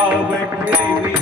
Yahweh, baby.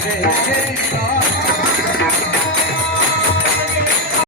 Jai Jai